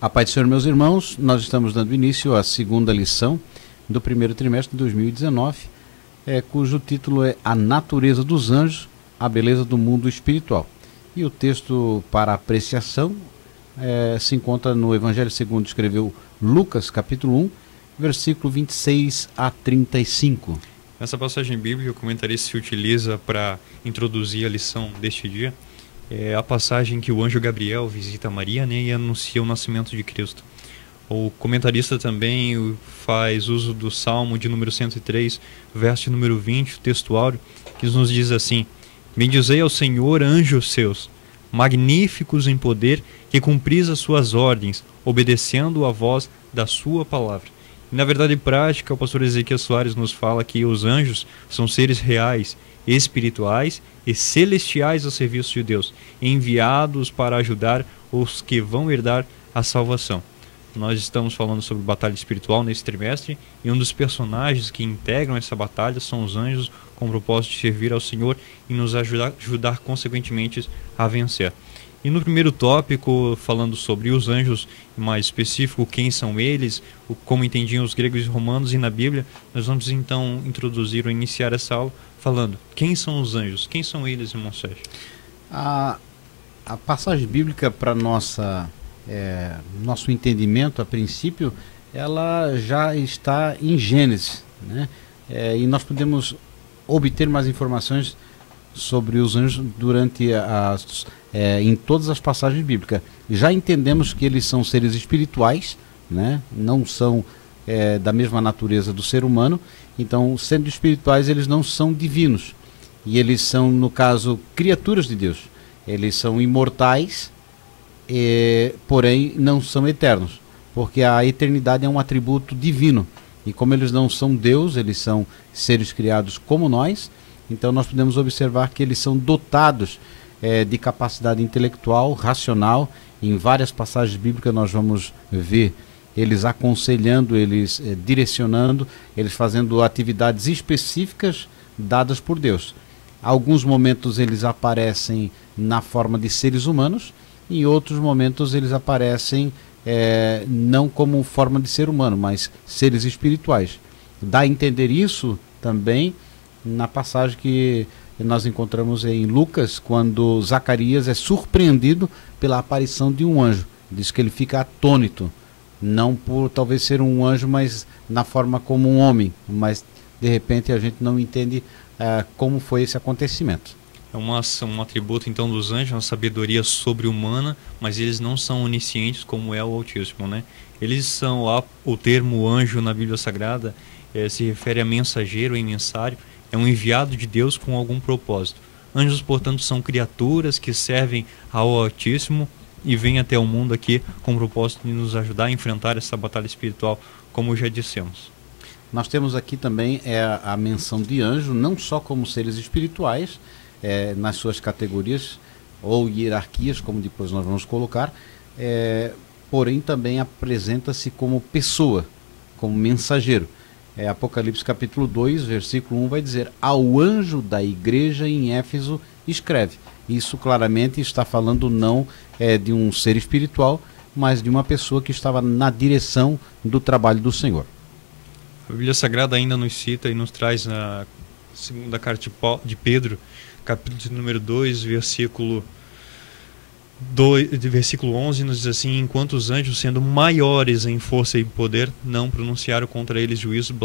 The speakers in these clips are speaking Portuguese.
A paz do Senhor, meus irmãos, nós estamos dando início à segunda lição do primeiro trimestre de 2019, cujo título é A Natureza dos Anjos, a Beleza do Mundo Espiritual. E o texto para apreciação se encontra no Evangelho segundo escreveu Lucas, capítulo 1, versículo 26 a 35. Nessa passagem bíblica, o comentarista se utiliza para introduzir a lição deste dia. É a passagem que o anjo Gabriel visita Maria, né, e anuncia o nascimento de Cristo. O comentarista também faz uso do Salmo de número 103, verso de número 20, o texto áureo, que nos diz assim: Bendizei ao Senhor, anjos seus, magníficos em poder, que cumpris as suas ordens, obedecendo a voz da sua palavra. E, na verdade prática, o pastor Ezequiel Soares nos fala que os anjos são seres reais, espirituais e celestiais ao serviço de Deus, enviados para ajudar os que vão herdar a salvação. Nós estamos falando sobre batalha espiritual nesse trimestre, e um dos personagens que integram essa batalha são os anjos, com o propósito de servir ao Senhor e nos ajudar consequentemente a vencer. E no primeiro tópico, falando sobre os anjos, mais específico, quem são eles, como entendiam os gregos e romanos e na Bíblia, nós vamos então introduzir ou iniciar essa aula falando quem são os anjos, quem são eles, irmão Sérgio? A passagem bíblica para nosso entendimento, a princípio, ela já está em Gênesis, né? E nós podemos obter mais informações sobre os anjos durante em todas as passagens bíblicas. Já entendemos que eles são seres espirituais, né? Não são da mesma natureza do ser humano. Então, sendo espirituais, eles não são divinos. E eles são, no caso, criaturas de Deus. Eles são imortais, porém não são eternos. Porque a eternidade é um atributo divino. E como eles não são Deus, eles são seres criados como nós, então nós podemos observar que eles são dotados de capacidade intelectual, racional. Em várias passagens bíblicas nós vamos ver eles aconselhando, eles direcionando, eles fazendo atividades específicas dadas por Deus. Alguns momentos eles aparecem na forma de seres humanos, em outros momentos eles aparecem não como forma de ser humano, mas seres espirituais. Dá a entender isso também na passagem que nós encontramos em Lucas, quando Zacarias é surpreendido pela aparição de um anjo. Diz que ele fica atônito, não por talvez ser um anjo, mas na forma como um homem, mas de repente a gente não entende como foi esse acontecimento. É um atributo então dos anjos, uma sabedoria sobre-humana, mas eles não são oniscientes como é o Altíssimo, né? Eles são, o termo anjo na Bíblia Sagrada se refere a mensageiro, emissário, é um enviado de Deus com algum propósito. Anjos, portanto, são criaturas que servem ao Altíssimo e vêm até o mundo aqui com o propósito de nos ajudar a enfrentar essa batalha espiritual, como já dissemos. Nós temos aqui também a menção de anjo, não só como seres espirituais, nas suas categorias ou hierarquias, como depois nós vamos colocar, porém também apresenta-se como pessoa, como mensageiro. Apocalipse capítulo 2, versículo 1 vai dizer: ao anjo da igreja em Éfeso escreve. Isso claramente está falando não de um ser espiritual, mas de uma pessoa que estava na direção do trabalho do Senhor. A Bíblia Sagrada ainda nos cita e nos traz na segunda carta de Pedro, capítulo de número 2, versículo 11, nos diz assim: enquanto os anjos, sendo maiores em força e poder, não pronunciaram contra eles juízos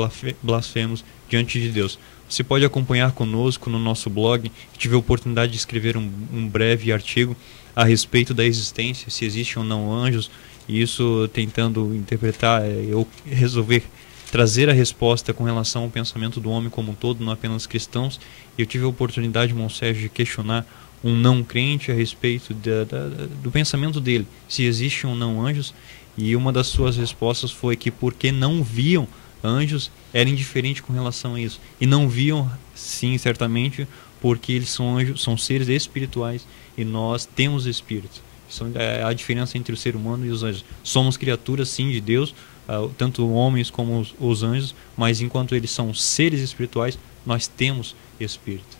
blasfemos diante de Deus. Você pode acompanhar conosco no nosso blog. Tive a oportunidade de escrever um breve artigo a respeito da existência, se existem ou não anjos, e isso tentando interpretar, eu resolver trazer a resposta com relação ao pensamento do homem como um todo, não apenas cristãos. Eu tive a oportunidade, irmão Sérgio, de questionar um não crente a respeito do pensamento dele, se existem ou não anjos, e uma das suas respostas foi que porque não viam anjos, era indiferente com relação a isso. E não viam, sim, certamente, porque eles são anjos, são seres espirituais, e nós temos espíritos. A diferença entre o ser humano e os anjos. Somos criaturas, sim, de Deus, tanto homens como os anjos, mas enquanto eles são seres espirituais, nós temos espírito.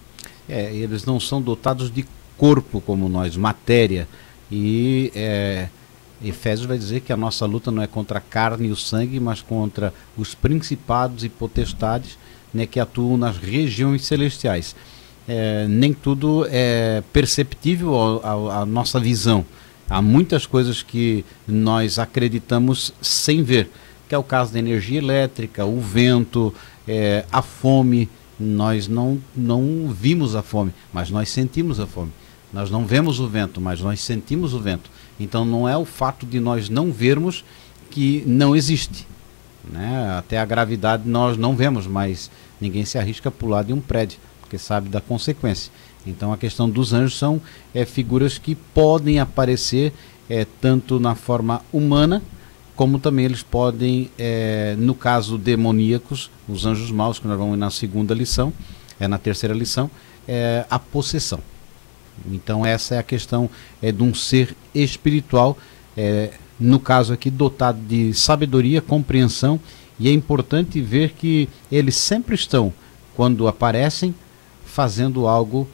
Eles não são dotados de corpo como nós, matéria, e Efésios vai dizer que a nossa luta não é contra a carne e o sangue, mas contra os principados e potestades, né, que atuam nas regiões celestiais. Nem tudo é perceptível à nossa visão. Há muitas coisas que nós acreditamos sem ver, que é o caso da energia elétrica, o vento, a fome. Nós não vimos a fome, mas nós sentimos a fome. Nós não vemos o vento, mas nós sentimos o vento. Então não é o fato de nós não vermos que não existe, né? Até a gravidade nós não vemos, mas ninguém se arrisca a pular de um prédio, porque sabe da consequência. Então a questão dos anjos são figuras que podem aparecer tanto na forma humana, como também eles podem, no caso demoníacos, os anjos maus, que nós vamos ver na segunda lição, na terceira lição, a possessão. Então essa é a questão de um ser espiritual, no caso aqui dotado de sabedoria, compreensão, e é importante ver que eles sempre estão, quando aparecem, fazendo algo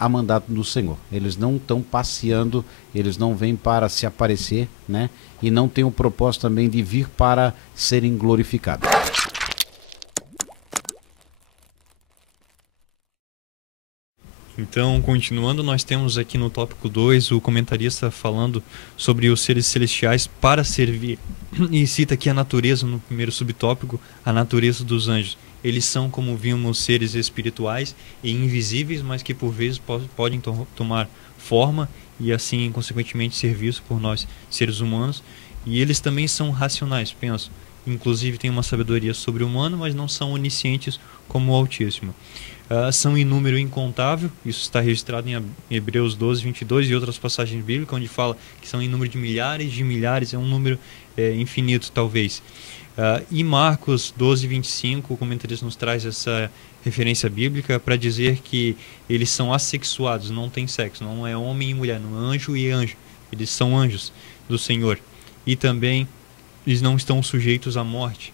a mandato do Senhor. Eles não estão passeando, eles não vêm para se aparecer, né? E não têm o propósito também de vir para serem glorificados. Então, continuando, nós temos aqui no tópico 2 o comentarista falando sobre os seres celestiais para servir. E cita aqui a natureza no primeiro subtópico, a natureza dos anjos. Eles são, como vimos, seres espirituais e invisíveis, mas que por vezes podem tomar forma e assim, consequentemente, ser vistos por nós, seres humanos. E eles também são racionais, penso. Inclusive têm uma sabedoria sobre-humana, mas não são oniscientes como o Altíssimo. São em número incontável, isso está registrado em Hebreus 12, 22 e outras passagens bíblicas, onde fala que são em número de milhares, é um número infinito talvez. E Marcos 12, 25, o comentarista nos traz essa referência bíblica para dizer que eles são assexuados, não tem sexo, não é homem e mulher, não é anjo e anjo, eles são anjos do Senhor. E também eles não estão sujeitos à morte.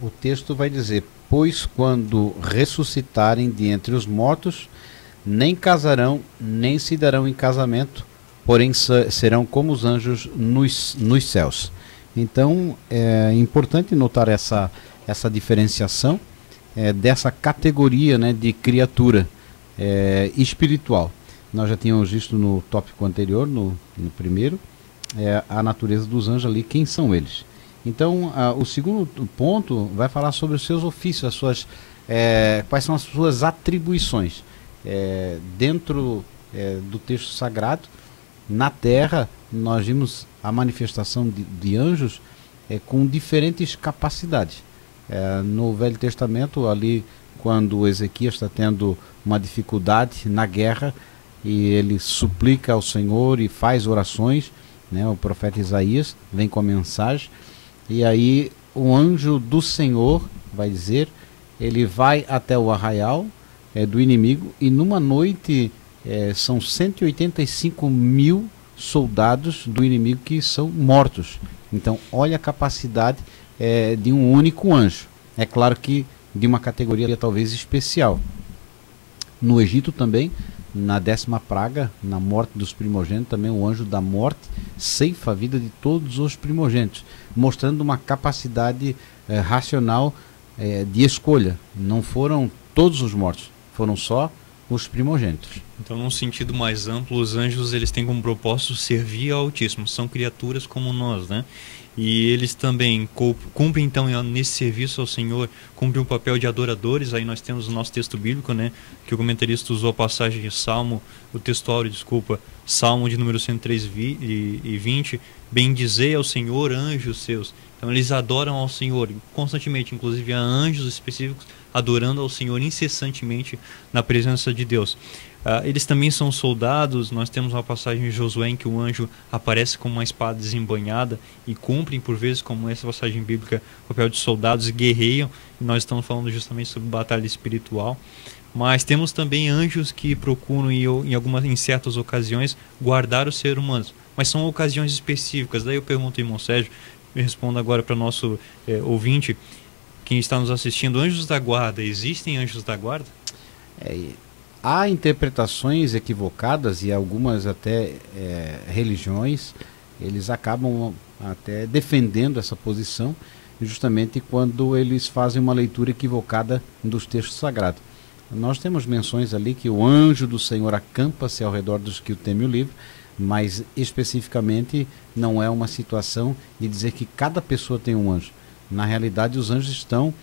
O texto vai dizer: pois quando ressuscitarem de entre os mortos, nem casarão, nem se darão em casamento, porém serão como os anjos nos céus. Então é importante notar essa diferenciação dessa categoria, né, de criatura espiritual. Nós já tínhamos visto no tópico anterior, no primeiro, a natureza dos anjos ali, quem são eles. Então, o segundo ponto vai falar sobre os seus ofícios, quais são as suas atribuições. Dentro do texto sagrado, na terra, nós vimos a manifestação de anjos com diferentes capacidades. No Velho Testamento, ali, quando Ezequias está tendo uma dificuldade na guerra, e ele suplica ao Senhor e faz orações, né, o profeta Isaías vem com a mensagem. E aí o anjo do Senhor, vai dizer, ele vai até o arraial do inimigo, e numa noite são 185 mil soldados do inimigo que são mortos. Então olha a capacidade de um único anjo. É claro que de uma categoria talvez especial. No Egito também, na 10ª praga, na morte dos primogênitos, também o anjo da morte ceifa a vida de todos os primogênitos, mostrando uma capacidade racional de escolha. Não foram todos os mortos, foram só os primogênitos. Então, num sentido mais amplo, os anjos eles têm como propósito servir ao Altíssimo, são criaturas como nós, né? E eles também cumprem, então, nesse serviço ao Senhor, cumprem o papel de adoradores. Aí nós temos o nosso texto bíblico, né, que o comentarista usou a passagem de Salmo, Salmo de número 103 e 20, bendizei ao Senhor, anjos seus. Então eles adoram ao Senhor constantemente, inclusive há anjos específicos adorando ao Senhor incessantemente na presença de Deus. Eles também são soldados. Nós temos uma passagem de Josué em que o anjo aparece com uma espada desembanhada e cumprem por vezes, como essa passagem bíblica, o papel de soldados e guerreiam. E nós estamos falando justamente sobre batalha espiritual. Mas temos também anjos que procuram em certas ocasiões guardar os seres humanos, mas são ocasiões específicas. Daí eu pergunto, irmão Sérgio, me responda agora para o nosso ouvinte, quem está nos assistindo: anjos da guarda, existem anjos da guarda? há interpretações equivocadas e algumas até religiões, eles acabam até defendendo essa posição, justamente quando eles fazem uma leitura equivocada dos textos sagrados. Nós temos menções ali que o anjo do Senhor acampa-se ao redor dos que o temem o livro, mas especificamente não é uma situação de dizer que cada pessoa tem um anjo. Na realidade, os anjos estão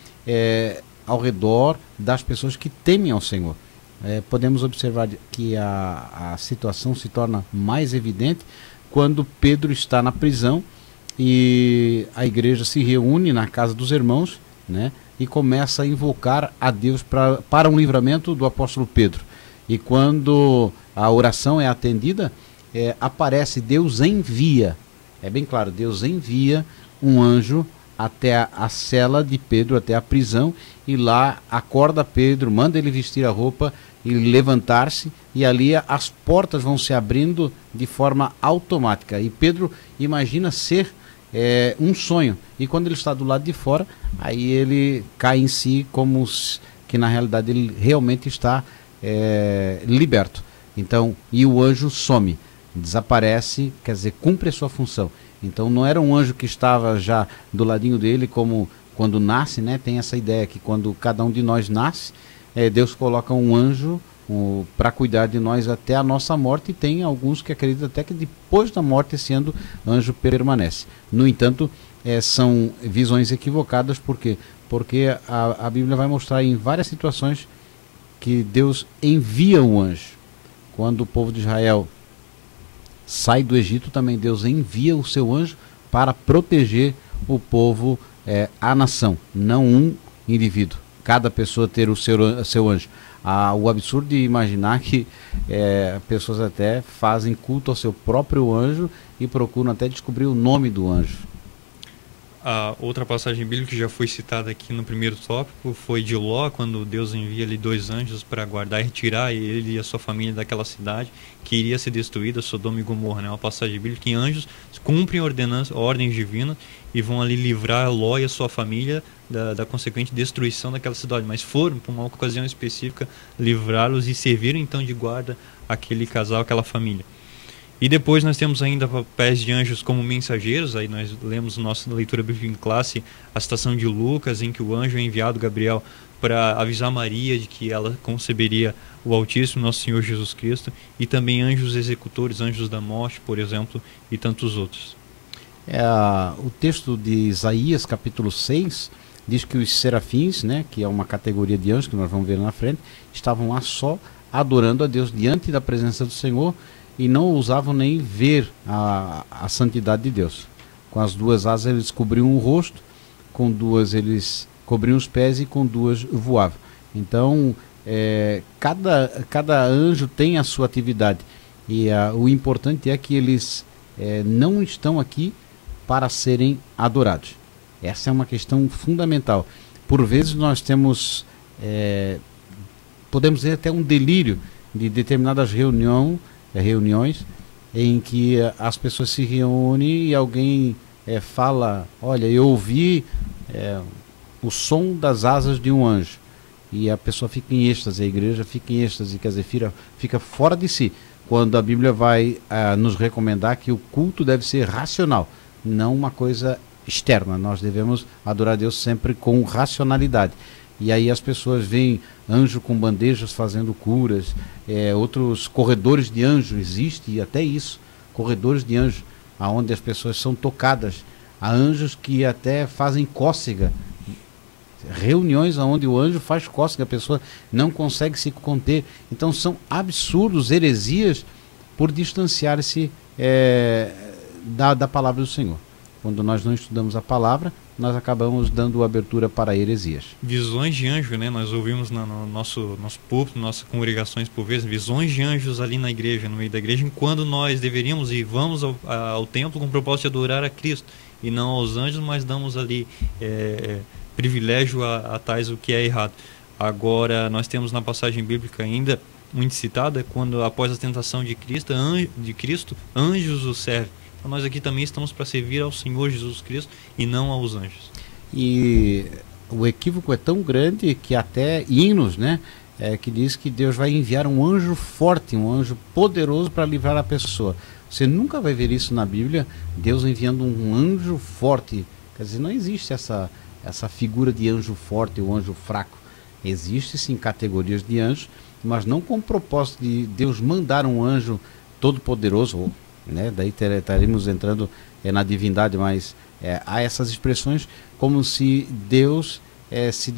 ao redor das pessoas que temem ao Senhor. Podemos observar que a situação se torna mais evidente quando Pedro está na prisão e a igreja se reúne na casa dos irmãos, né, e começa a invocar a Deus para um livramento do apóstolo Pedro. E quando a oração é atendida, aparece, Deus envia, é bem claro, Deus envia um anjo até a cela de Pedro, até a prisão, e lá acorda Pedro, manda ele vestir a roupa e levantar-se, e ali as portas vão se abrindo de forma automática. E Pedro imagina ser um sonho, e quando ele está do lado de fora, aí ele cai em si como que na realidade ele realmente está liberto. Então, e o anjo some, desaparece, quer dizer, cumpre a sua função. Então não era um anjo que estava já do ladinho dele, como quando nasce, né? Tem essa ideia que quando cada um de nós nasce, Deus coloca um anjo para cuidar de nós até a nossa morte, e tem alguns que acreditam até que depois da morte esse anjo permanece. No entanto, são visões equivocadas, porque a Bíblia vai mostrar em várias situações que Deus envia um anjo. Quando o povo de Israel sai do Egito, também Deus envia o seu anjo para proteger o povo, a nação, não um indivíduo, cada pessoa ter o seu anjo. O absurdo de imaginar que pessoas até fazem culto ao seu próprio anjo e procuram até descobrir o nome do anjo. A outra passagem bíblica que já foi citada aqui no primeiro tópico foi de Ló, quando Deus envia ali 2 anjos para guardar e retirar ele e a sua família daquela cidade que iria ser destruída, Sodoma e Gomorra, né? Uma passagem bíblica que anjos cumprem ordens divinas e vão ali livrar Ló e a sua família da consequente destruição daquela cidade, mas foram, por uma ocasião específica, livrá-los e serviram então de guarda aquele casal, aquela família. E depois nós temos ainda papéis de anjos como mensageiros. Aí nós lemos nossa leitura bíblica em classe a citação de Lucas, em que o anjo é enviado, Gabriel, para avisar Maria de que ela conceberia o Altíssimo, nosso Senhor Jesus Cristo, e também anjos executores, anjos da morte, por exemplo, e tantos outros. O texto de Isaías, capítulo 6, diz que os serafins, né, que é uma categoria de anjos que nós vamos ver na frente, estavam lá só adorando a Deus diante da presença do Senhor, e não ousavam nem ver a santidade de Deus. Com as 2 asas eles cobriam o rosto, com 2 eles cobriam os pés e com 2 voavam. Então, cada anjo tem a sua atividade, e o importante é que eles não estão aqui para serem adorados. Essa é uma questão fundamental. Por vezes nós temos, podemos dizer até um delírio de determinadas reuniões em que as pessoas se reúnem e alguém fala, olha, eu ouvi o som das asas de um anjo, e a pessoa fica em êxtase, a igreja fica em êxtase, quer dizer, fica fora de si, quando a Bíblia vai nos recomendar que o culto deve ser racional, não uma coisa externa. Nós devemos adorar a Deus sempre com racionalidade. E aí as pessoas veem anjo com bandejas fazendo curas, outros corredores de anjo, existe até isso, corredores de anjo, onde as pessoas são tocadas. Há anjos que até fazem cócega, reuniões onde o anjo faz cócega, a pessoa não consegue se conter. Então são absurdos, heresias, por distanciar-se da palavra do Senhor. Quando nós não estudamos a palavra, nós acabamos dando abertura para heresias. Visões de anjo, né? Nós ouvimos no nosso púlpito, nossas congregações por vezes, visões de anjos ali na igreja, no meio da igreja, enquanto nós deveríamos e vamos ao templo com o propósito de adorar a Cristo e não aos anjos, mas damos ali privilégio a tais, o que é errado. Agora, nós temos na passagem bíblica ainda muito citada, quando após a tentação de Cristo, anjos o servem. Então nós aqui também estamos para servir ao Senhor Jesus Cristo e não aos anjos. E o equívoco é tão grande que até hinos, né, que diz que Deus vai enviar um anjo forte, um anjo poderoso para livrar a pessoa. Você nunca vai ver isso na Bíblia, Deus enviando um anjo forte. Quer dizer, não existe essa figura de anjo forte ou anjo fraco. Existe sim categorias de anjos, mas não com o propósito de Deus mandar um anjo todo poderoso, né? Daí estaremos entrando na divindade, mas há essas expressões como se Deus se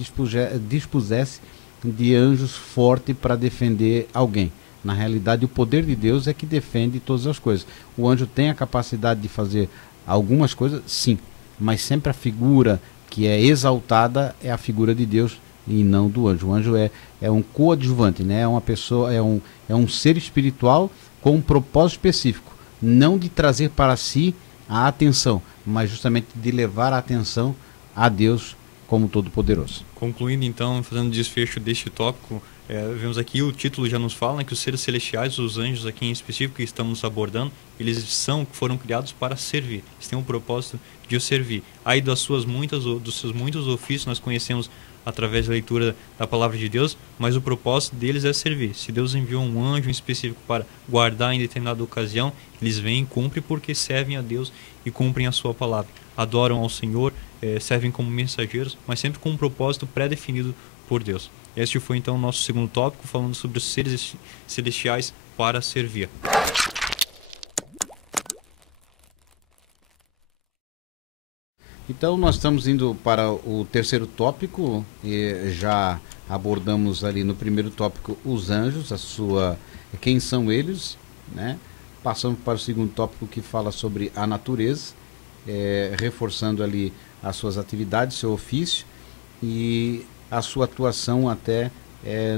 dispusesse de anjos fortes para defender alguém. Na realidade, o poder de Deus é que defende todas as coisas. O anjo tem a capacidade de fazer algumas coisas, sim, mas sempre a figura que é exaltada é a figura de Deus e não do anjo. O anjo é um coadjuvante, né? É uma pessoa, é um ser espiritual com um propósito específico, não de trazer para si a atenção, mas justamente de levar a atenção a Deus como Todo-Poderoso. Concluindo então, fazendo desfecho deste tópico, vemos aqui, o título já nos fala, né, que os seres celestiais, os anjos aqui em específico que estamos abordando, eles foram criados para servir, eles têm um propósito de o servir. Aí dos seus muitos ofícios nós conhecemos através da leitura da palavra de Deus, mas o propósito deles é servir. Se Deus enviou um anjo em específico para guardar em determinada ocasião, eles vêm e cumprem porque servem a Deus e cumprem a sua palavra. Adoram ao Senhor, servem como mensageiros, mas sempre com um propósito pré-definido por Deus. Este foi então o nosso segundo tópico, falando sobre os seres celestiais para servir. Então nós estamos indo para o terceiro tópico, e já abordamos ali no primeiro tópico os anjos, quem são eles, né? Passamos para o segundo tópico que fala sobre a natureza, reforçando ali as suas atividades, seu ofício e a sua atuação até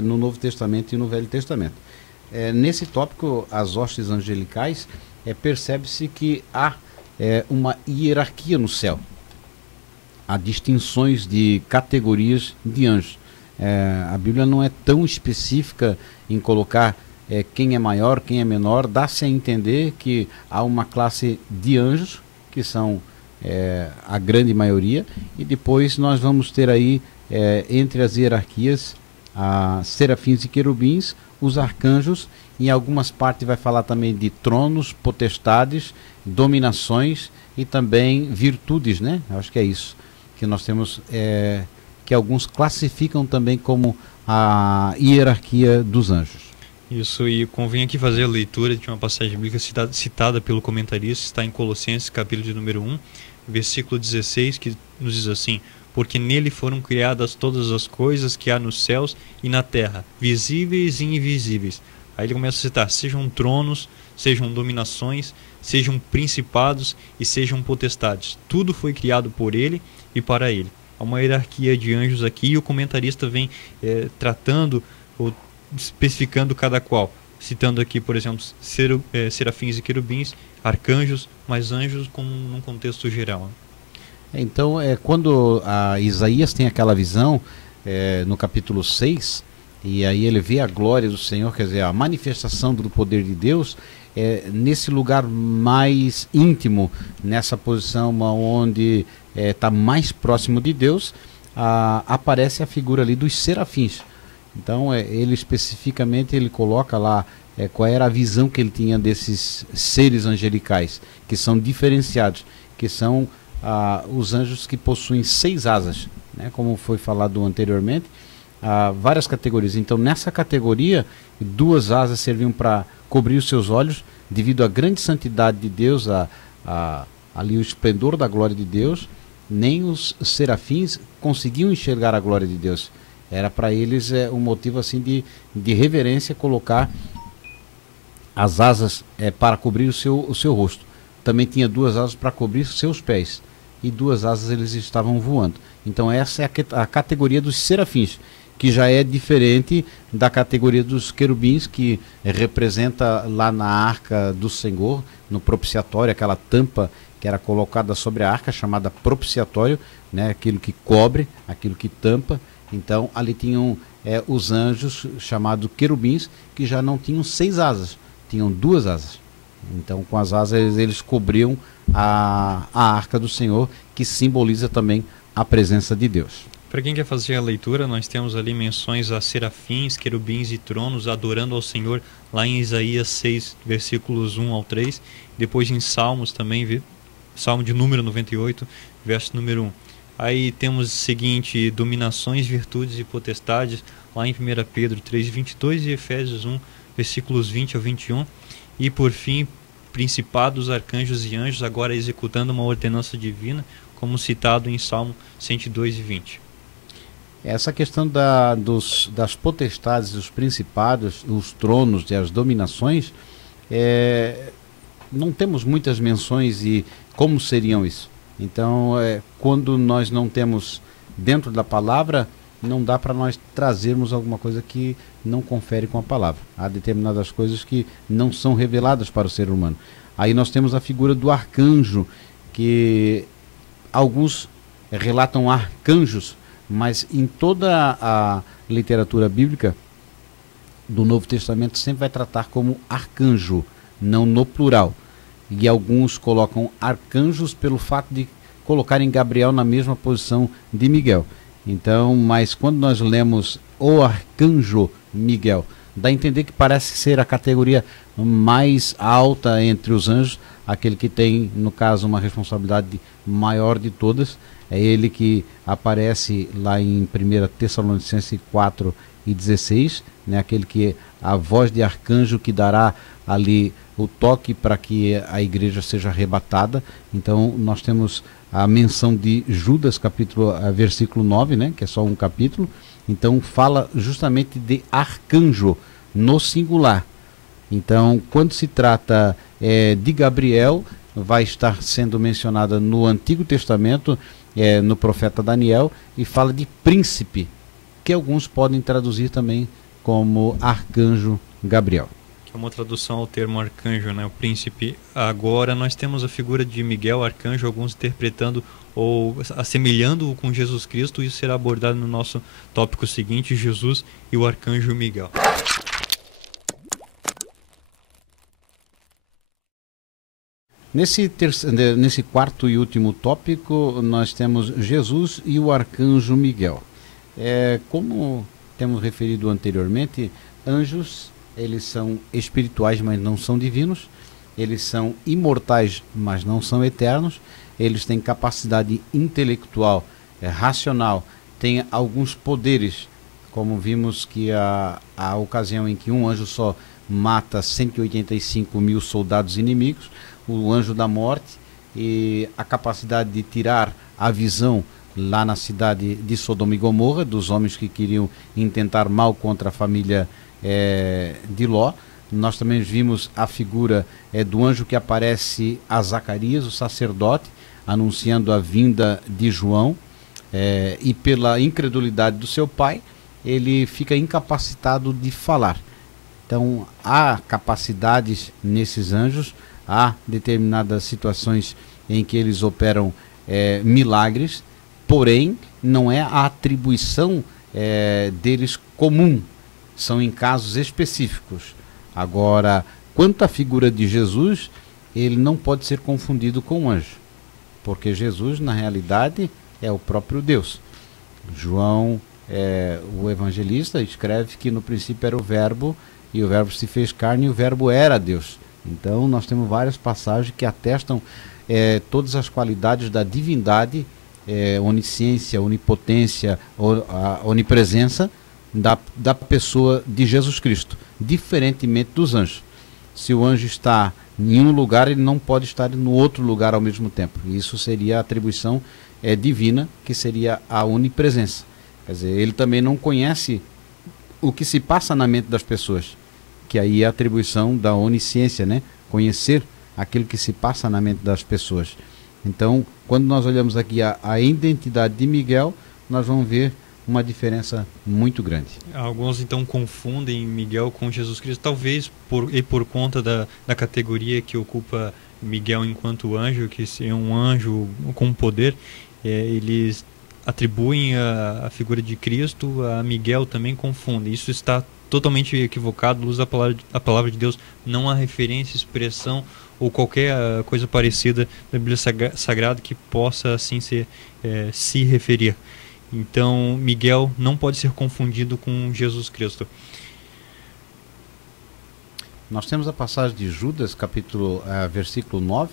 no Novo Testamento e no Velho Testamento. Nesse tópico, as hostes angelicais, percebe-se que há uma hierarquia no céu. Há distinções de categorias de anjos. A Bíblia não é tão específica em colocar quem é maior, quem é menor. Dá-se a entender que há uma classe de anjos, que são a grande maioria, e depois nós vamos ter aí, entre as hierarquias, serafins e querubins, os arcanjos, em algumas partes vai falar também de tronos, potestades, dominações e também virtudes, né? Eu acho que é isso que nós temos, que alguns classificam também como a hierarquia dos anjos. Isso, e convém aqui fazer a leitura de uma passagem bíblica citada pelo comentarista, está em Colossenses, capítulo de número 1, versículo 16, que nos diz assim: porque nele foram criadas todas as coisas que há nos céus e na terra, visíveis e invisíveis. Aí ele começa a citar, sejam tronos, sejam dominações, sejam principados e sejam potestades. Tudo foi criado por ele e para ele. Há uma hierarquia de anjos aqui e o comentarista vem tratando ou especificando cada qual. Citando aqui, por exemplo, serafins e querubins, arcanjos, mas anjos como num contexto geral. Então, quando Isaías tem aquela visão, no capítulo 6, e aí ele vê a glória do Senhor, quer dizer, a manifestação do poder de Deus, nesse lugar mais íntimo, nessa posição onde está mais próximo de Deus, aparece a figura ali dos serafins. Então, ele especificamente ele coloca lá qual era a visão que ele tinha desses seres angelicais, que são diferenciados, que são os anjos que possuem 6 asas, né, como foi falado anteriormente, várias categorias. Então, nessa categoria, 2 asas serviam para cobrir os seus olhos, devido à grande santidade de Deus, ali o esplendor da glória de Deus. Nem os serafins conseguiam enxergar a glória de Deus. Era para eles um motivo assim de reverência colocar as asas para cobrir o seu rosto. Também tinha 2 asas para cobrir os seus pés. E 2 asas eles estavam voando. Então essa é a categoria dos serafins, que já é diferente da categoria dos querubins, que representa lá na arca do Senhor, no propiciatório, aquela tampa que era colocada sobre a arca, chamada propiciatório, né, aquilo que cobre, aquilo que tampa. Então ali tinham os anjos chamados querubins, que já não tinham 6 asas, tinham 2 asas. Então com as asas eles cobriam a arca do Senhor, que simboliza também a presença de Deus. Para quem quer fazer a leitura, nós temos ali menções a serafins, querubins e tronos adorando ao Senhor, lá em Isaías 6, versículos 1 ao 3. Depois em Salmos também, Salmo de número 98, verso número 1. Aí temos o seguinte: dominações, virtudes e potestades, lá em 1 Pedro 3, 22 e Efésios 1, versículos 20 ao 21. E por fim, principados, arcanjos e anjos, agora executando uma ordenança divina, como citado em Salmo 102 e 20. Essa questão das potestades, dos principados, os tronos e as dominações, não temos muitas menções e como seriam isso. Então, quando nós não temos dentro da palavra, não dá para nós trazermos alguma coisa que não confere com a palavra. Há determinadas coisas que não são reveladas para o ser humano. Aí nós temos a figura do arcanjo, que alguns relatam arcanjos, mas em toda a literatura bíblica do Novo Testamento sempre vai tratar como arcanjo, não no plural. E alguns colocam arcanjos pelo fato de colocarem Gabriel na mesma posição de Miguel. Então, mas quando nós lemos o arcanjo Miguel, dá a entender que parece ser a categoria mais alta entre os anjos, aquele que tem, no caso, uma responsabilidade maior de todas. É ele que aparece lá em 1 Tessalonicenses 4 e 16, né? Aquele que a voz de arcanjo que dará ali o toque para que a igreja seja arrebatada. Então nós temos a menção de Judas, versículo 9, né? Que é só um capítulo. Então fala justamente de arcanjo no singular. Então quando se trata de Gabriel, vai estar sendo mencionada no Antigo Testamento, no profeta Daniel, e fala de príncipe, que alguns podem traduzir também como arcanjo Gabriel. Que é uma tradução ao termo arcanjo, né? O príncipe. Agora nós temos a figura de Miguel, arcanjo, alguns interpretando ou assemelhando-o com Jesus Cristo. Isso será abordado no nosso tópico seguinte: Jesus e o arcanjo Miguel. Nesse quarto e último tópico, nós temos Jesus e o arcanjo Miguel. Como temos referido anteriormente, anjos, eles são espirituais, mas não são divinos. Eles são imortais, mas não são eternos. Eles têm capacidade intelectual, racional, têm alguns poderes, como vimos que a ocasião em que um anjo só mata 185 mil soldados inimigos, o anjo da morte, e a capacidade de tirar a visão lá na cidade de Sodoma e Gomorra, dos homens que queriam intentar mal contra a família de Ló. Nós também vimos a figura do anjo que aparece a Zacarias, o sacerdote, anunciando a vinda de João, e pela incredulidade do seu pai, ele fica incapacitado de falar. Então há capacidades nesses anjos, há determinadas situações em que eles operam milagres, porém não é a atribuição deles comum, são em casos específicos. Agora, quanto à figura de Jesus, ele não pode ser confundido com um anjo, porque Jesus na realidade é o próprio Deus. João, o evangelista, escreve que no princípio era o Verbo, e o Verbo se fez carne e o Verbo era Deus. Então nós temos várias passagens que atestam todas as qualidades da divindade, onisciência, onipotência, a onipresença da pessoa de Jesus Cristo, diferentemente dos anjos. Se o anjo está em um lugar, ele não pode estar no outro lugar ao mesmo tempo. Isso seria a atribuição divina, que seria a onipresença. Quer dizer, ele também não conhece o que se passa na mente das pessoas, que aí é a atribuição da onisciência, né? Conhecer aquilo que se passa na mente das pessoas. Então, quando nós olhamos aqui a identidade de Miguel, nós vamos ver uma diferença muito grande. Alguns então confundem Miguel com Jesus Cristo, talvez por conta da categoria que ocupa Miguel enquanto anjo, que é um anjo com poder. Eles atribuem a figura de Cristo a Miguel, também confundem. Isso está totalmente equivocado, luz da palavra de Deus. Não há referência, expressão ou qualquer coisa parecida na Bíblia Sagrada que possa assim se referir. Então, Miguel não pode ser confundido com Jesus Cristo. Nós temos a passagem de Judas, versículo 9.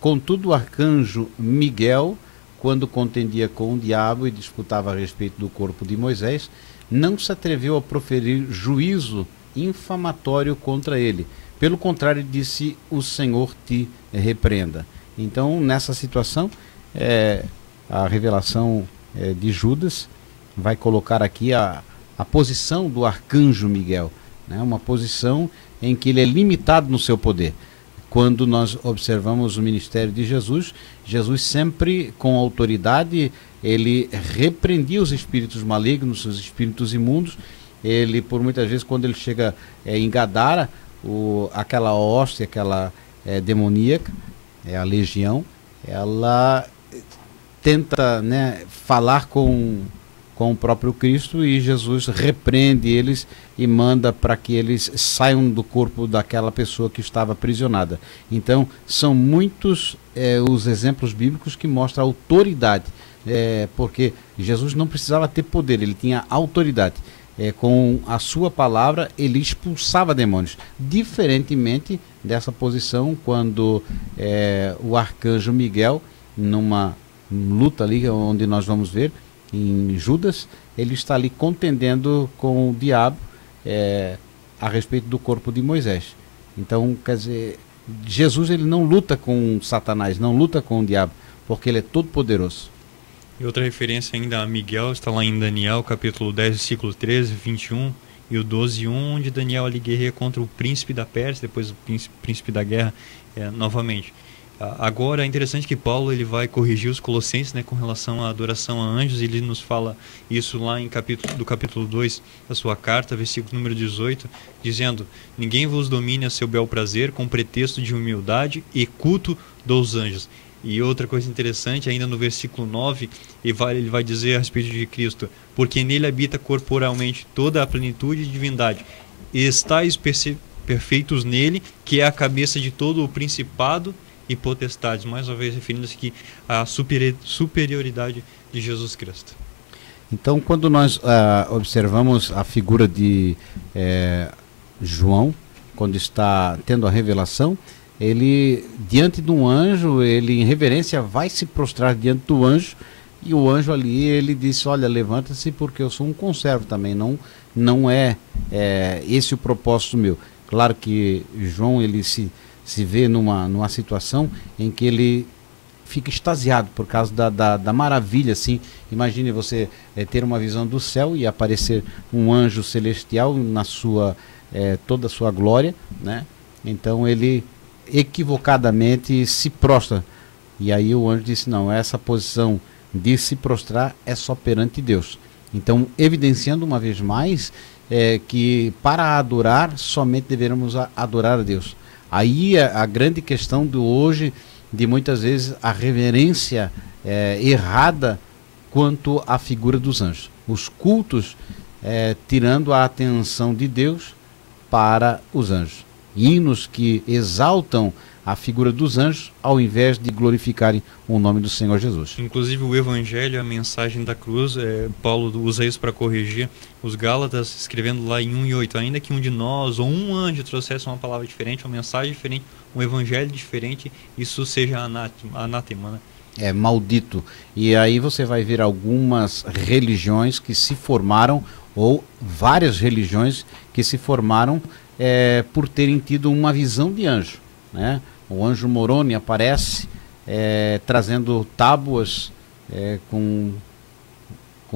Contudo, o arcanjo Miguel, quando contendia com o diabo e disputava a respeito do corpo de Moisés, não se atreveu a proferir juízo infamatório contra ele. Pelo contrário, disse: o Senhor te repreenda. Então, nessa situação, a revelação de Judas vai colocar aqui a posição do arcanjo Miguel, né? Uma posição em que ele é limitado no seu poder. Quando nós observamos o ministério de Jesus, Jesus sempre com autoridade, ele repreendia os espíritos malignos, os espíritos imundos. Ele, por muitas vezes, quando ele chega em Gadara, aquela hóstia, aquela demoníaca, a legião, ela tenta, né, falar com o próprio Cristo, e Jesus repreende eles e manda para que eles saiam do corpo daquela pessoa que estava aprisionada. Então, são muitos os exemplos bíblicos que mostram a autoridade, porque Jesus não precisava ter poder, ele tinha autoridade. Com a sua palavra, ele expulsava demônios, diferentemente dessa posição quando o arcanjo Miguel, numa luta ali, onde nós vamos ver, em Judas, ele está ali contendendo com o diabo a respeito do corpo de Moisés. Então, quer dizer, Jesus, ele não luta com Satanás, não luta com o diabo, porque ele é todo poderoso. E outra referência ainda a Miguel está lá em Daniel, capítulo 10, versículo 13, 21 e o 12:1, onde Daniel ali guerreia contra o príncipe da Pérsia, depois o príncipe da guerra novamente. Agora é interessante que Paulo ele vai corrigir os colossenses, né, com relação à adoração a anjos. Ele nos fala isso lá em capítulo 2 da sua carta, versículo número 18, dizendo: ninguém vos domine a seu bel prazer com pretexto de humildade e culto dos anjos. E outra coisa interessante, ainda no versículo 9, ele vai dizer a respeito de Cristo: porque nele habita corporalmente toda a plenitude de divindade, e estáis perfeitos nele, que é a cabeça de todo o principado e potestades, mais uma vez referindo-se aqui à superioridade de Jesus Cristo. Então, quando nós observamos a figura de João, quando está tendo a revelação, ele, diante de um anjo, ele em reverência vai se prostrar diante do anjo, e o anjo ali, ele disse: olha, levanta-se, porque eu sou um conservo também, não é esse o propósito meu. Claro que João, ele se vê numa situação em que ele fica extasiado por causa da maravilha, assim. Imagine você ter uma visão do céu e aparecer um anjo celestial na toda a sua glória, né? Então ele equivocadamente se prostra, e aí o anjo disse: não, essa posição de se prostrar é só perante Deus. Então, evidenciando uma vez mais que para adorar somente devemos adorar a Deus. Aí a grande questão de hoje, de muitas vezes a reverência errada quanto à figura dos anjos. Os cultos tirando a atenção de Deus para os anjos. Hinos que exaltam a figura dos anjos ao invés de glorificarem o nome do Senhor Jesus. Inclusive o Evangelho, a mensagem da cruz, Paulo usa isso para corrigir os Gálatas, escrevendo lá em 1:8, ainda que um de nós ou um anjo trouxesse uma palavra diferente, uma mensagem diferente, um evangelho diferente, isso seja anátema, né? É maldito. E aí você vai ver algumas religiões que se formaram, ou várias religiões que se formaram por terem tido uma visão de anjo, né? O anjo Moroni aparece trazendo tábuas com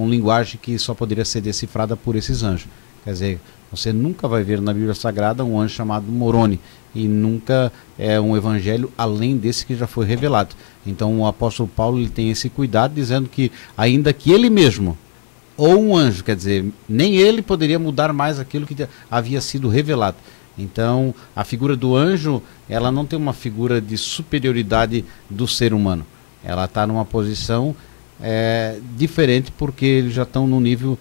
linguagem que só poderia ser decifrada por esses anjos. Quer dizer, você nunca vai ver na Bíblia Sagrada um anjo chamado Moroni, e nunca um evangelho além desse que já foi revelado. Então o apóstolo Paulo, ele tem esse cuidado, dizendo que ainda que ele mesmo, ou um anjo, quer dizer, nem ele poderia mudar mais aquilo que havia sido revelado. Então a figura do anjo, ela não tem uma figura de superioridade do ser humano. Ela está numa posição diferente, porque eles já estão no nível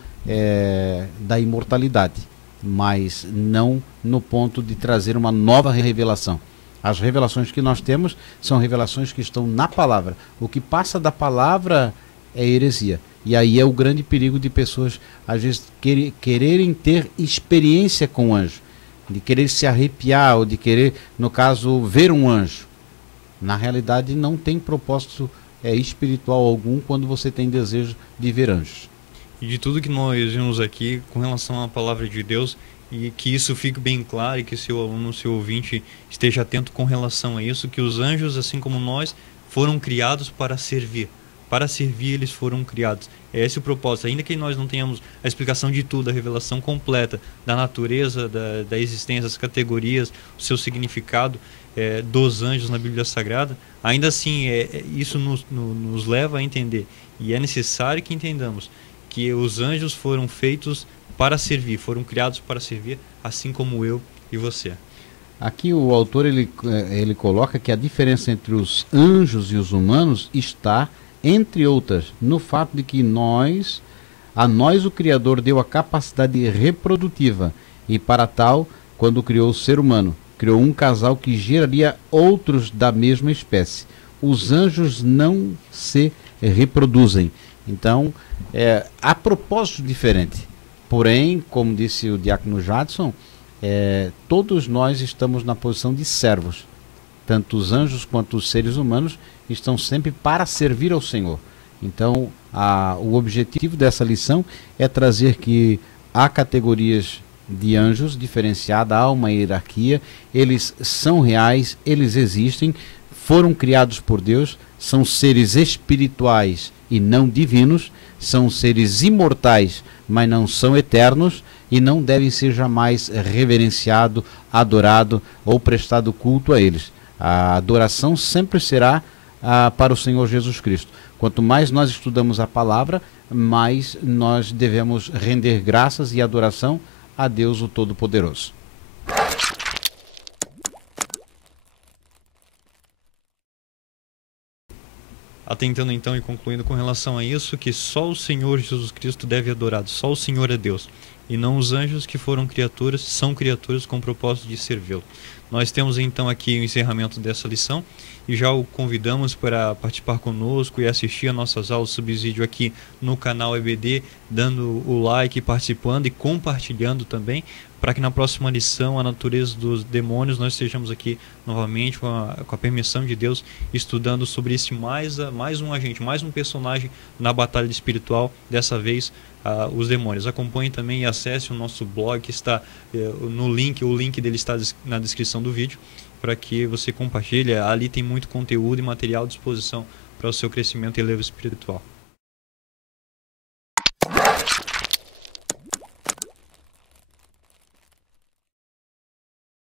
da imortalidade, mas não no ponto de trazer uma nova revelação. As revelações que nós temos são revelações que estão na palavra. O que passa da palavra é heresia. E aí é o grande perigo de pessoas, às vezes, quererem ter experiência com o anjo, de querer se arrepiar, ou de querer, no caso, ver um anjo. Na realidade, não tem propósito espiritual algum quando você tem desejo de ver anjos. E de tudo que nós vimos aqui com relação à palavra de Deus, e que isso fique bem claro e que seu aluno, seu ouvinte esteja atento com relação a isso, que os anjos, assim como nós, foram criados para servir. Para servir eles foram criados. É esse o propósito. Ainda que nós não tenhamos a explicação de tudo, a revelação completa da natureza, da existência, das categorias, o seu significado dos anjos na Bíblia Sagrada, ainda assim isso nos leva a entender. E é necessário que entendamos que os anjos foram feitos para servir, foram criados para servir, assim como eu e você. Aqui o autor ele coloca que a diferença entre os anjos e os humanos está, entre outras, no fato de que a nós o Criador deu a capacidade reprodutiva, e para tal, quando criou o ser humano, criou um casal que geraria outros da mesma espécie. Os anjos não se reproduzem. Então, há propósito diferente. Porém, como disse o diácono Jadson, todos nós estamos na posição de servos. Tanto os anjos quanto os seres humanos estão sempre para servir ao Senhor. Então, o objetivo dessa lição é trazer que há categorias de anjos diferenciadas, há uma hierarquia, eles são reais, eles existem, foram criados por Deus, são seres espirituais e não divinos, são seres imortais, mas não são eternos, e não devem ser jamais reverenciado, adorado ou prestado culto a eles. A adoração sempre será para o Senhor Jesus Cristo. Quanto mais nós estudamos a palavra, mais nós devemos render graças e adoração a Deus o Todo-Poderoso. Atentando então e concluindo com relação a isso, que só o Senhor Jesus Cristo deve ser adorado, só o Senhor é Deus, e não os anjos, que foram criaturas, são criaturas com o propósito de servi-lo. Nós temos então aqui o encerramento dessa lição, e já o convidamos para participar conosco e assistir a nossas aulas subsídio aqui no canal EBD, dando o like, participando e compartilhando também, para que na próxima lição, a natureza dos demônios, nós estejamos aqui novamente com a permissão de Deus, estudando sobre esse mais um agente, mais um personagem na batalha espiritual, dessa vez os demônios. Acompanhe também e acesse o nosso blog, que está no link, o link dele está na descrição do vídeo, para que você compartilhe. Ali tem muito conteúdo e material à disposição para o seu crescimento e elevio espiritual.